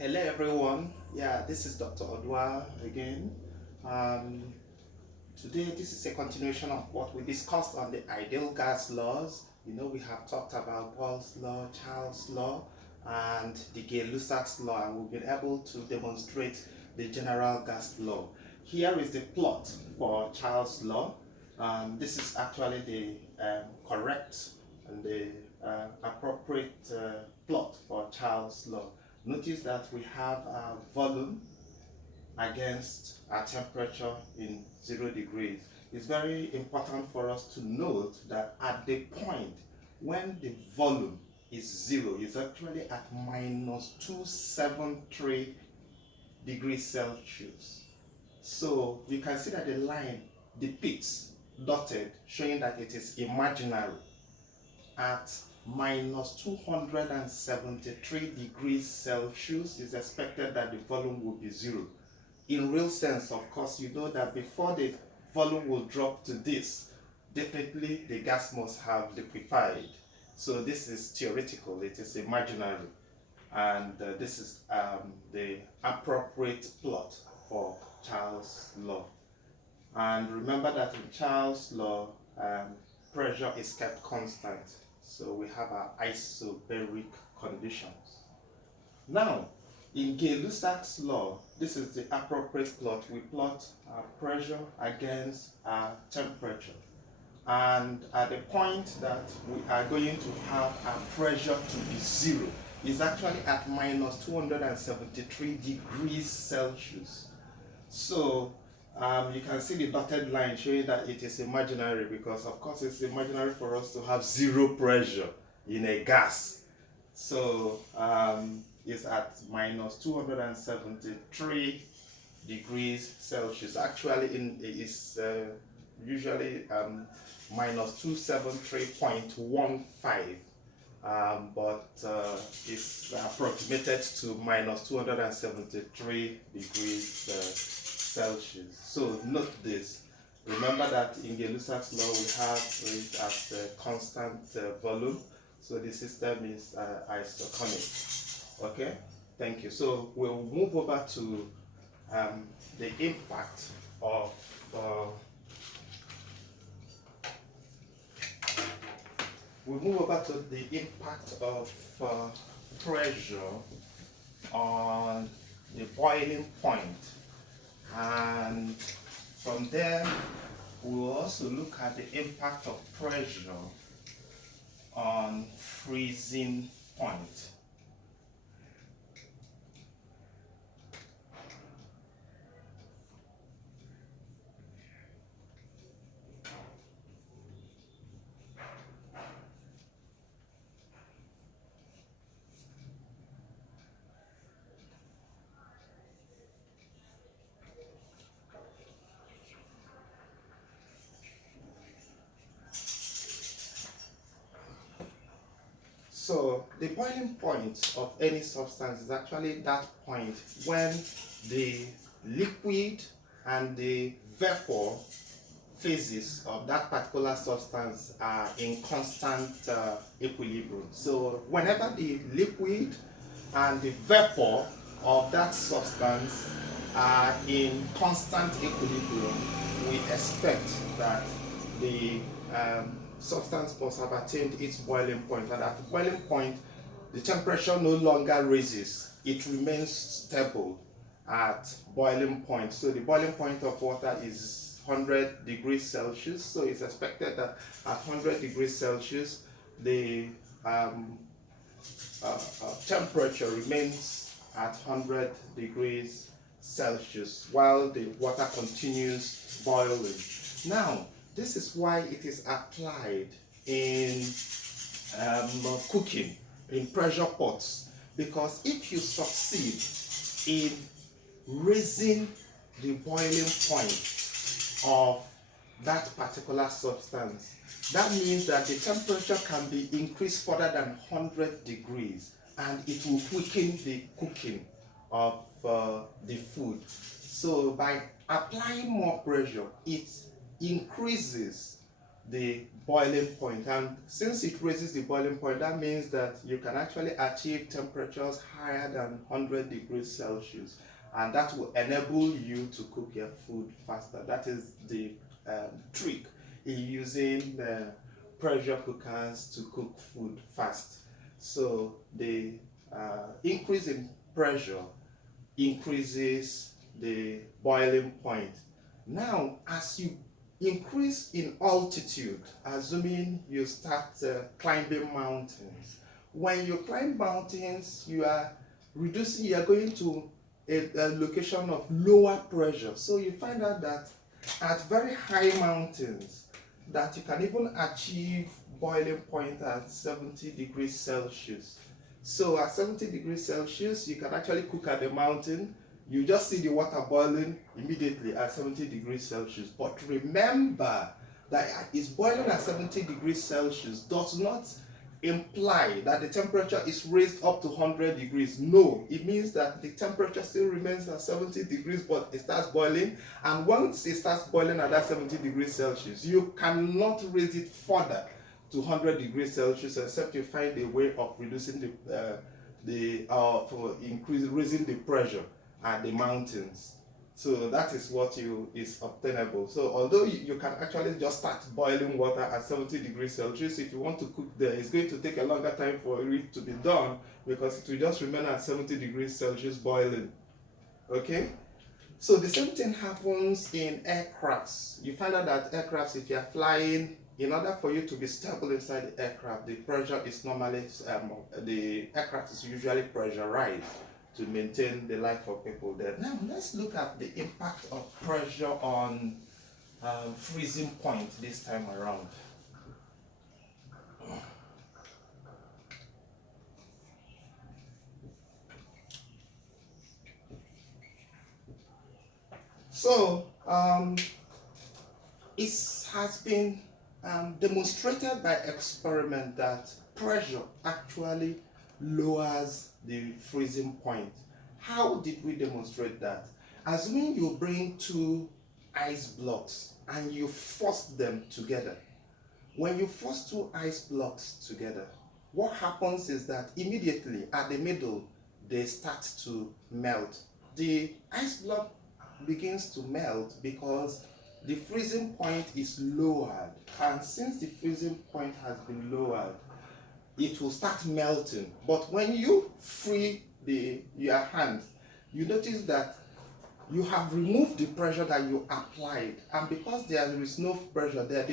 Hello everyone. Yeah, this is Dr. Odwa again. Um, Today this is a continuation of what we discussed on the ideal gas laws. We have talked about Boyle's law, Charles' law, and the Gay-Lussac's law, and we've been able to demonstrate the general gas law. Here is the plot for Charles' law. This is actually the correct and the appropriate plot for Charles' law. Notice that we have a volume against our temperature in 0 degrees. It's very important for us to note that at the point when the volume is 0, it's actually at minus 273 degrees Celsius. So you can see that the line depicts dotted, showing that it is imaginary. At minus 273 degrees Celsius, it's expected that the volume will be 0. In real sense, of course, you know that before the volume will drop to this, definitely the gas must have liquefied. So this is theoretical, it is imaginary. And this is the appropriate plot for Charles' law. And remember that in Charles' law, pressure is kept constant. So we have our isobaric conditions. Now, in Gay-Lussac's law, this is the appropriate plot. We plot pressure against temperature. And at the point that we are going to have our pressure to be 0, is actually at minus 273 degrees Celsius. So you can see the dotted line showing that it is imaginary, because of course it's imaginary for us to have 0 pressure in a gas. So it's at minus 273 degrees Celsius. Actually, it's usually minus 273.15, but it's approximated to minus 273 degrees Celsius. So note this. Remember that in Gay-Lussac's law we have it as a constant volume. So the system is isoconic. Okay, thank you. So we'll move over to the impact of pressure on the boiling point, and from there we'll also look at the impact of pressure on freezing point. So the boiling point of any substance is actually that point when the liquid and the vapor phases of that particular substance are in constant equilibrium. So whenever the liquid and the vapor of that substance are in constant equilibrium, we expect that the substance must have attained its boiling point, and at the boiling point the temperature no longer raises, it remains stable at boiling point. So the boiling point of water is 100 degrees Celsius, so it's expected that at 100 degrees Celsius the temperature remains at 100 degrees Celsius while the water continues boiling. Now, this is why it is applied in cooking, in pressure pots, because if you succeed in raising the boiling point of that particular substance, that means that the temperature can be increased further than 100 degrees, and it will quicken the cooking of the food. So by applying more pressure, it increases the boiling point. And since it raises the boiling point, that means that you can actually achieve temperatures higher than 100 degrees Celsius. And that will enable you to cook your food faster. That is the trick in using pressure cookers to cook food fast. So the increase in pressure increases the boiling point. Now, as you increase in altitude, assuming you start climbing mountains, when you climb mountains, you are going to a location of lower pressure. So you find out that at very high mountains, that you can even achieve boiling point at 70 degrees Celsius. So at 70 degrees Celsius, you can actually cook at the mountain. You just see the water boiling immediately at 70 degrees Celsius. But remember that it's boiling at 70 degrees Celsius does not imply that the temperature is raised up to 100 degrees. No, it means that the temperature still remains at 70 degrees, but it starts boiling. And once it starts boiling at that 70 degrees Celsius, you cannot raise it further to 100 degrees Celsius except you find a way of reducing raising the pressure at the mountains. So that is what is obtainable. So although you can actually just start boiling water at 70 degrees Celsius, if you want to cook there, it's going to take a longer time for it to be done because it will just remain at 70 degrees Celsius boiling. Okay? So the same thing happens in aircrafts. You find out that aircrafts, if you are flying, in order for you to be stable inside the aircraft, the pressure is normally, the aircraft is usually pressurized to maintain the life of people there. Now let's look at the impact of pressure on freezing point this time around. So it has been demonstrated by experiment that pressure actually lowers the freezing point. How did we demonstrate that? Assuming you bring two ice blocks and you force them together. When you force two ice blocks together, what happens is that immediately at the middle, they start to melt. The ice block begins to melt because the freezing point is lowered, and since the freezing point has been lowered, it will start melting. But when you free your hand, you notice that you have removed the pressure that you applied, and because there is no pressure there,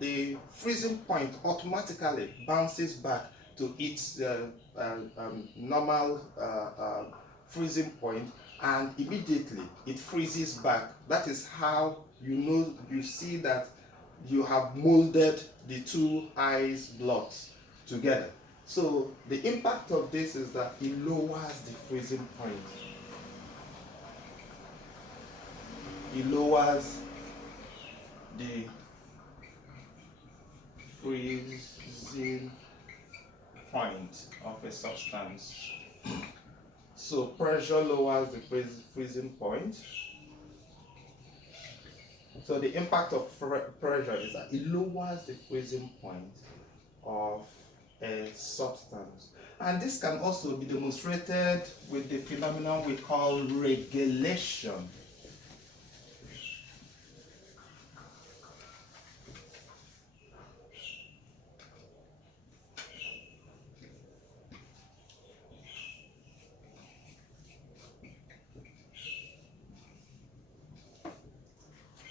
the freezing point automatically bounces back to its normal freezing point, and immediately it freezes back. That is how you see that you have molded the two ice blocks together. So the impact of this is that it lowers the freezing point. It lowers the freezing point of a substance. So pressure lowers the freezing point. So the impact of pressure is that it lowers the freezing point of a substance. And this can also be demonstrated with the phenomenon we call regulation.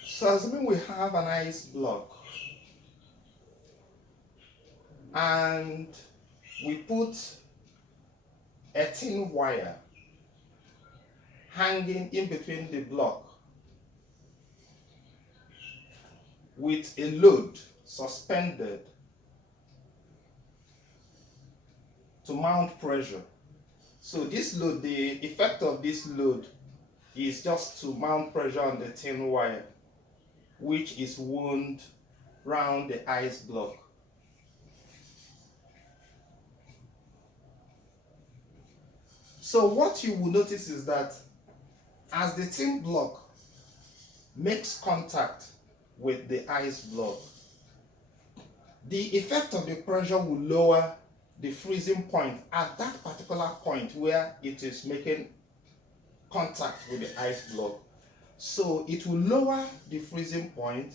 So assuming we have an ice block and we put a thin wire hanging in between the block with a load suspended to mount pressure. So this load, the effect of this load is just to mount pressure on the thin wire, which is wound round the ice block. So what you will notice is that as the thin block makes contact with the ice block, the effect of the pressure will lower the freezing point at that particular point where it is making contact with the ice block. So it will lower the freezing point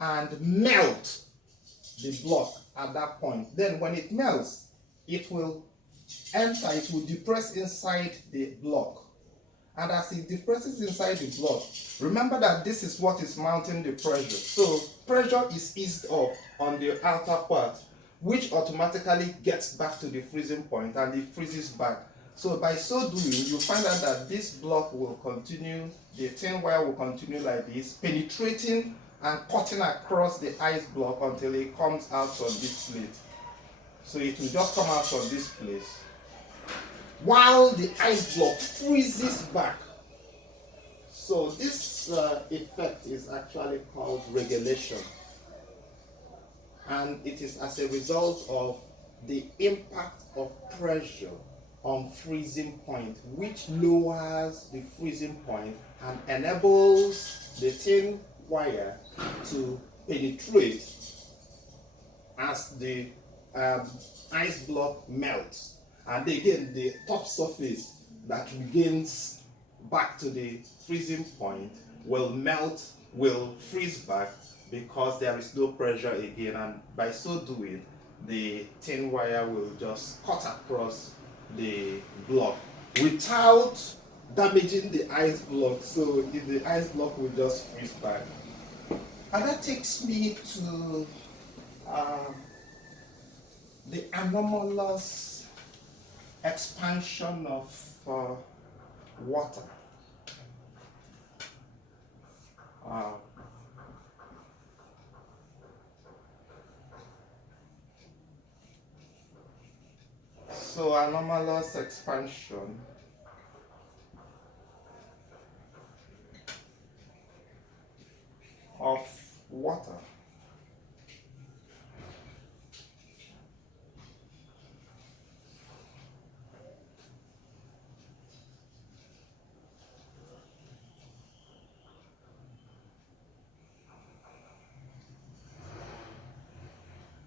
and melt the block at that point. Then when it melts, it will enter, it will depress inside the block. And as it depresses inside the block, remember that this is what is mounting the pressure. So pressure is eased off on the outer part, which automatically gets back to the freezing point and it freezes back. So by so doing, you find out that this block will continue, the thin wire will continue like this, penetrating and cutting across the ice block until it comes out on this plate. So it will just come out on this place, while the ice block freezes back. So this effect is actually called regulation, and it is as a result of the impact of pressure on freezing point, which lowers the freezing point and enables the thin wire to penetrate as the ice block melts. And again, the top surface that regains back to the freezing point will melt, will freeze back, because there is no pressure again, and by so doing, the thin wire will just cut across the block without damaging the ice block. So the ice block will just freeze back. And that takes me to the anomalous expansion of water. So anomalous expansion of water.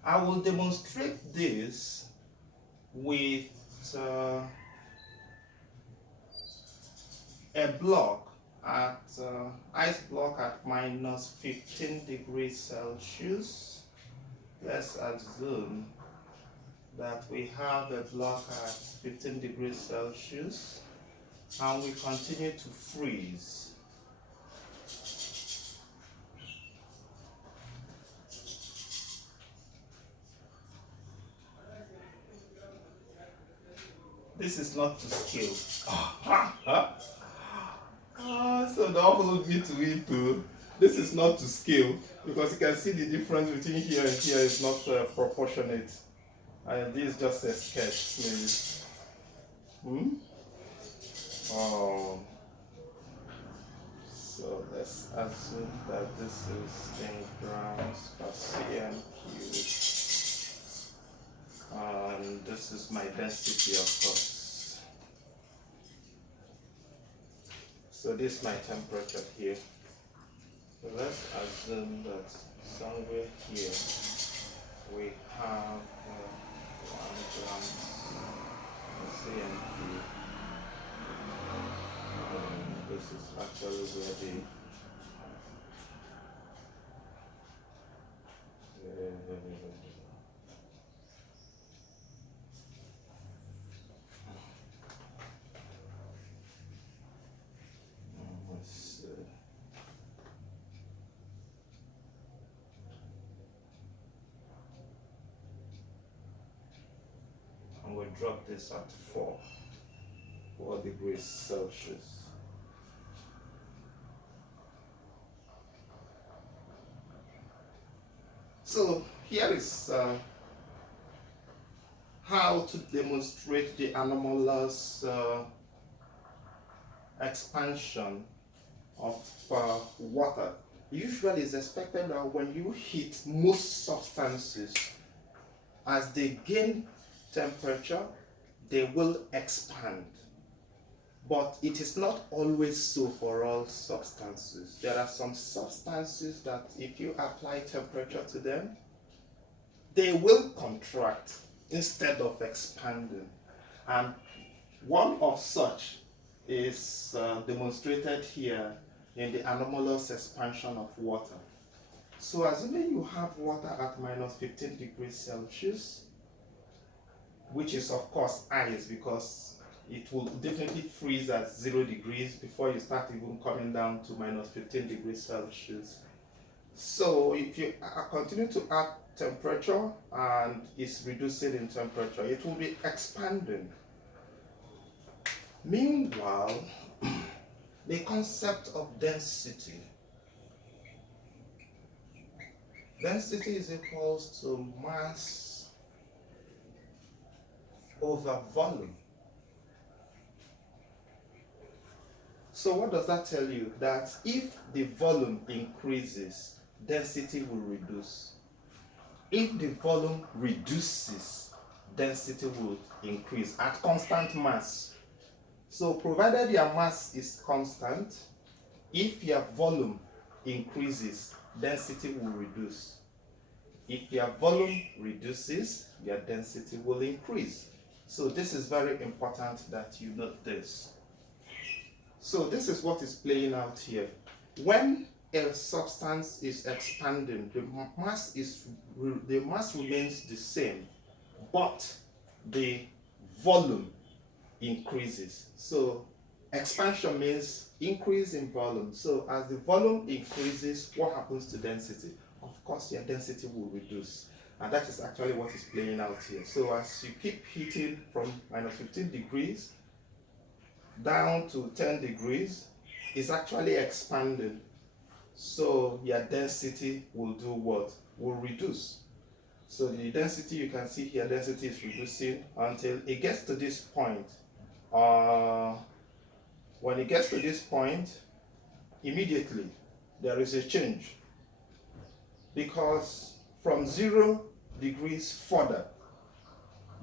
I will demonstrate this with a block at ice block at minus 15 degrees Celsius. Let's assume that we have a block at 15 degrees Celsius and we continue to freeze. This is not to scale. So don't hold me to it too. This is not to scale, because you can see the difference between here and here is not proportionate. And this is just a sketch, please. Oh. So let's assume that this is in grams per cm cubed. And this is my density, of course. So this is my temperature here. So let's assume that somewhere here we have 1 gram cm. This is actually where the and we'll drop this at 4 degrees Celsius. So here is how to demonstrate the anomalous expansion of water. Usually it's expected that when you heat most substances, as they gain temperature, they will expand. But it is not always so for all substances. There are some substances that if you apply temperature to them, they will contract instead of expanding. And one of such is demonstrated here in the anomalous expansion of water. So assuming you have water at minus 15 degrees Celsius, which is of course ice, because it will definitely freeze at 0 degrees before you start even coming down to minus 15 degrees Celsius. So if you continue to add temperature and it's reducing in temperature, it will be expanding. Meanwhile, the concept of density. Density is equals to mass over volume. So what does that tell you? That if the volume increases, density will reduce. If the volume reduces, density will increase at constant mass. So provided your mass is constant, if your volume increases, density will reduce. If your volume reduces, your density will increase. So this is very important that you note this. So this is what is playing out here. When a substance is expanding, the mass remains the same, but the volume increases. So expansion means increase in volume. So as the volume increases, what happens to density? Of course, your density will reduce. And that is actually what is playing out here. So as you keep heating from minus 15 degrees down to 10 degrees, it's actually expanding. So your density will do what? Will reduce. So the density, you can see here, density is reducing until it gets to this point. When it gets to this point, immediately there is a change, because from 0 degrees further,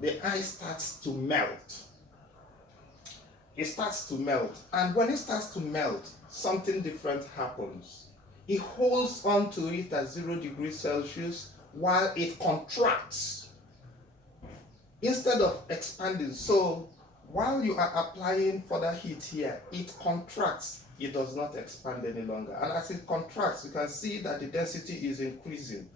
the ice starts to melt. It starts to melt, and when it starts to melt, something different happens. It holds on to it at 0 degrees Celsius while it contracts instead of expanding. So while you are applying further heat here, it contracts. It does not expand any longer. And as it contracts, you can see that the density is increasing.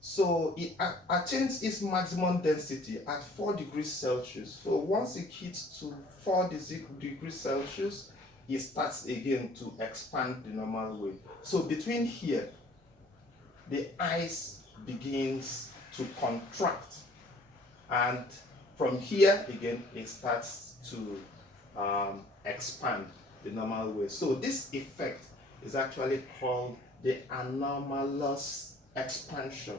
So it attains its maximum density at 4 degrees Celsius. So once it hits to 4 degrees Celsius, it starts again to expand the normal way. So between here, the ice begins to contract. And from here again, it starts to expand the normal way. So this effect is actually called the anomalous expansion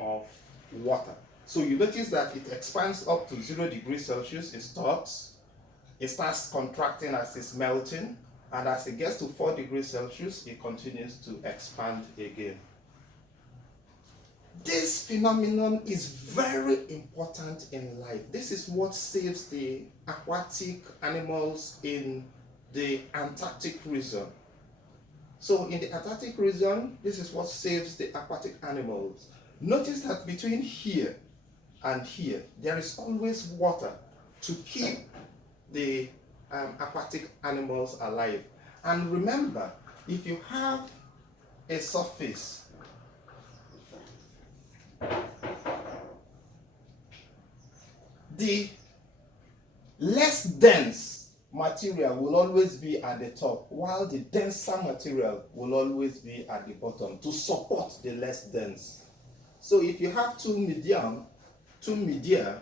of water. So you notice that it expands up to 0 degrees Celsius, it stops, it starts contracting as it's melting, and as it gets to 4 degrees Celsius, it continues to expand again. This phenomenon is very important in life. This is what saves the aquatic animals in the Antarctic region. So in the Antarctic region, this is what saves the aquatic animals. Notice that between here and here, there is always water to keep the aquatic animals alive. And remember, if you have a surface the less dense material will always be at the top, while the denser material will always be at the bottom to support the less dense. So if you have two media,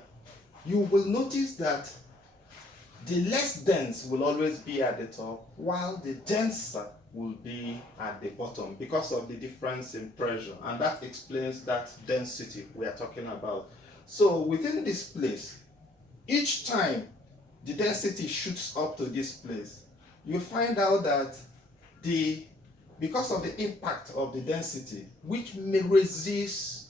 you will notice that the less dense will always be at the top, while the denser will be at the bottom because of the difference in pressure. And that explains that density we are talking about. So within this place, each time the density shoots up to this place, you find out that because of the impact of the density, which may resist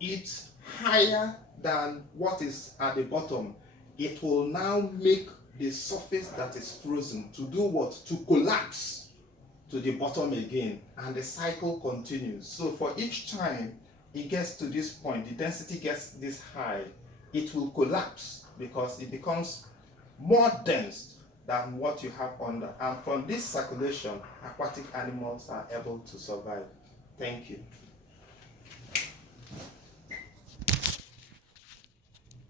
it higher than what is at the bottom, it will now make the surface that is frozen to do what? To collapse to the bottom again, and the cycle continues. So for each time it gets to this point, the density gets this high, it will collapse because it becomes more dense than what you have under. And from this circulation, aquatic animals are able to survive. Thank you.